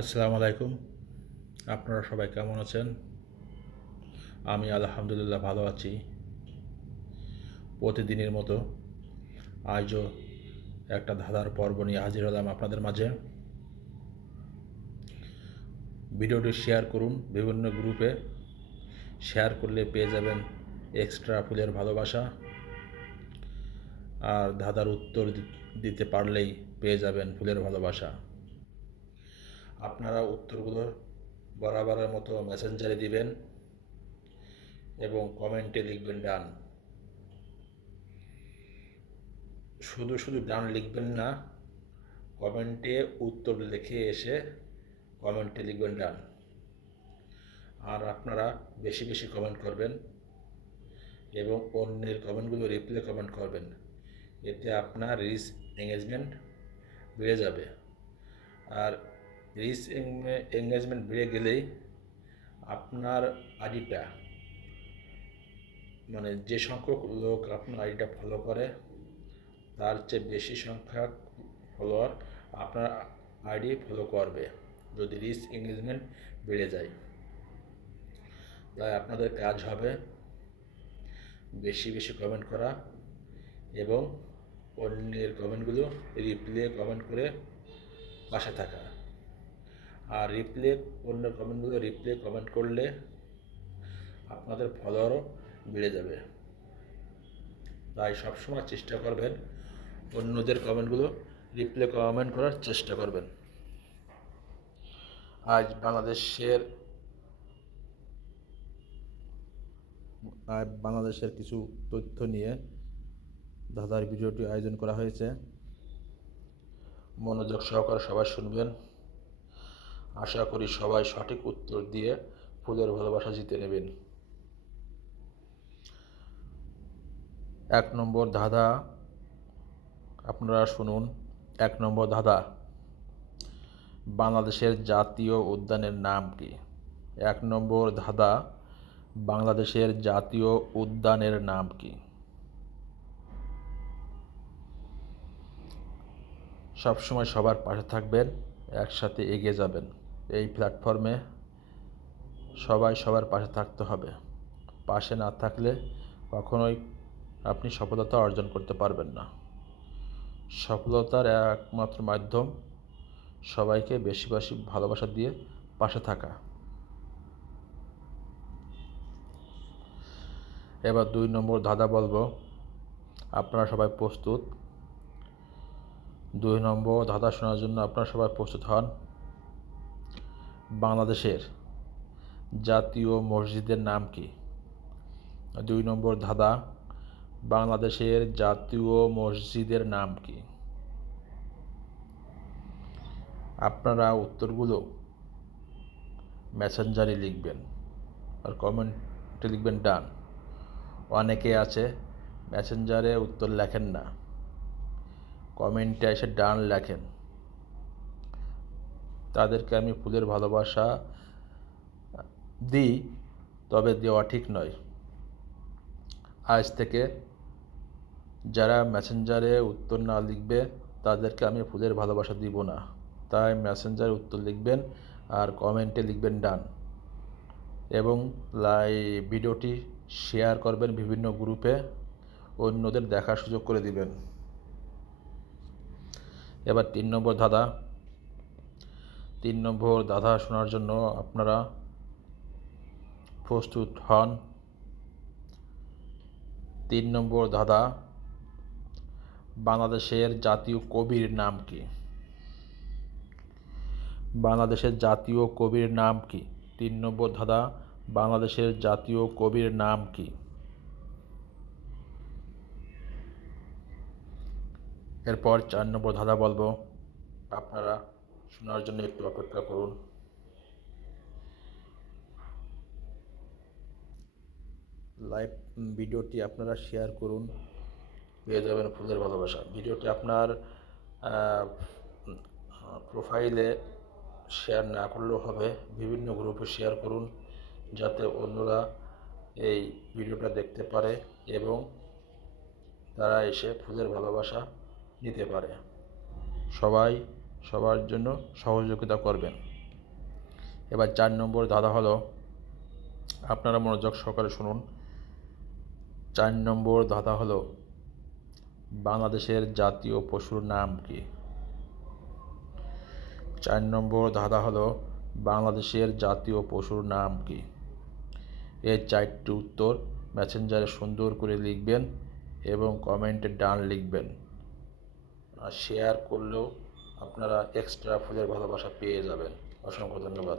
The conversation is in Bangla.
আসসালামু আলাইকুম। আপনারা সবাই কেমন আছেন? আমি আলহামদুলিল্লাহ ভালো আছি। প্রতিদিনের মতো আজও একটা ধাঁধার পর্ব নিয়ে হাজির হলাম আপনাদের মাঝে। ভিডিওটি শেয়ার করুন বিভিন্ন গ্রুপে। শেয়ার করলে পেয়ে যাবেন এক্সট্রা ফুলের ভালোবাসা, আর ধাঁধার উত্তর দিতে পারলেই পেয়ে যাবেন ফুলের ভালোবাসা। আপনারা উত্তরগুলো বরাবরের মতো মেসেঞ্জারে দিবেন এবং কমেন্টে লিখবেন ডান। শুধু শুধু ডান লিখবেন না, কমেন্টে উত্তর লিখে এসে কমেন্টে লিখবেন ডান। আর আপনারা বেশি বেশি কমেন্ট করবেন এবং অন্যের কমেন্টগুলো রিপ্লাই কমেন্ট করবেন। এতে আপনার রিচ এঙ্গেজমেন্ট বেড়ে যাবে। আর রিচ এঙ্গেজমেন্ট বেড়ে গেলেই আপনার আইডিটা, মানে যে সংখ্যক লোক আপনার আইডিটা ফলো করে তার চেয়ে বেশি সংখ্যক ফলোয়ার আপনার আইডি ফলো করবে যদি রিচ এঙ্গেজমেন্ট বেড়ে যায়। তাই আপনাদের কাজ হবে বেশি বেশি কমেন্ট করা এবং অন্যের কমেন্টগুলো রিপ্লে কমেন্ট করে পাশে থাকা। আর অন্যের কমেন্টগুলো রিপ্লে কমেন্ট করলে আপনাদের ফলোয়ারও বেড়ে যাবে। তাই সবসময় চেষ্টা করবেন অন্যদের কমেন্টগুলো রিপ্লে কমেন্ট করার চেষ্টা করবেন। আজ বাংলাদেশের কিছু তথ্য নিয়ে ধাঁধার ভিডিওটি আয়োজন করা হয়েছে। মনোযোগ সহকারে সবাই শুনবেন। আশা করি সবাই সঠিক উত্তর দিয়ে ফুলের ভালোবাসা জিতে নেবেন। 1 নম্বর ধাঁধা আপনারা শুনুন। 1 নম্বর ধাঁধা, বাংলাদেশের জাতীয় উদ্যানের নাম কি? 1 নম্বর ধাঁধা, বাংলাদেশের জাতীয় উদ্যানের নাম কি? সবসময় সবার পাশে থাকবেন, একসাথে এগিয়ে যাবেন। এই প্ল্যাটফর্মে সবাই সবার পাশে থাকতে হবে। পাশে না থাকলে কখনোই আপনি সফলতা অর্জন করতে পারবেন না। সফলতার একমাত্র মাধ্যম সবাইকে বেশি বেশি ভালোবাসা দিয়ে পাশে থাকা। এবার 2 নম্বর ধাঁধা বলবো, আপনারা সবাই প্রস্তুত? 2 নম্বর ধাঁধা শোনার জন্য আপনারা সবাই প্রস্তুত হন। বাংলাদেশের জাতীয় মসজিদের নাম কি? 2 নম্বর ধাঁধা, বাংলাদেশের জাতীয় মসজিদের নাম কি? আপনারা উত্তরগুলো মেসেঞ্জারে লিখবেন আর কমেন্টে লিখবেন ডান। অনেকে আছে মেসেঞ্জারে উত্তর লেখেন না, কমেন্টে এসে ডান লেখেন। তাদেরকে আমি ফুলের ভালোবাসা দিই, তবে দেওয়া ঠিক নয়। আজ থেকে যারা মেসেঞ্জারে উত্তর না লিখবে তাদেরকে আমি ফুলের ভালোবাসা দিব না। তাই মেসেঞ্জারে উত্তর লিখবেন আর কমেন্টে লিখবেন ডান এবং ভিডিওটি শেয়ার করবেন বিভিন্ন গ্রুপে, অন্যদের দেখার সুযোগ করে দিবেন। এবার 3 নম্বর ধাঁধা। 3 নম্বর ধাঁধা শোনার জন্য আপনারা প্রস্তুত হন। 3 নম্বর ধাঁধা, বাংলাদেশের জাতীয় কবির নাম কি? বাংলাদেশের জাতীয় কবির নাম কি? 3 নম্বর ধাঁধা, বাংলাদেশের জাতীয় কবির নাম কি? এরপর 4 নম্বর ধাঁধা বলবো, আপনারা শোনার জন্য একটু অপেক্ষা করুন। লাইভ ভিডিওটি আপনারা শেয়ার করুন, পেয়ে যাবেন ফুলের ভালোবাসা। ভিডিওটি আপনার প্রোফাইলে শেয়ার না করলেও হবে, বিভিন্ন গ্রুপে শেয়ার করুন যাতে অন্যরা এই ভিডিওটা দেখতে পারে এবং তারা এসে ফুলের ভালোবাসা নিতে পারে। সবাই সবার জন্য সহযোগিতা করবেন। এবার 4 নম্বর ধাঁধা হলো, আপনারা মনোযোগ সহকারে শুনুন। 4 নম্বর ধাঁধা হলো, বাংলাদেশের জাতীয় পশুর নাম কি? 4 নম্বর ধাঁধা হলো, বাংলাদেশের জাতীয় পশুর নাম কি? এই 4টি উত্তর মেসেঞ্জারে সুন্দর করে লিখবেন এবং কমেন্টে ডান লিখবেন। আর শেয়ার করলেও আপনারা এক্সট্রা ফুলের ভালোবাসা পেয়ে যাবেন। অসংখ্য ধন্যবাদ।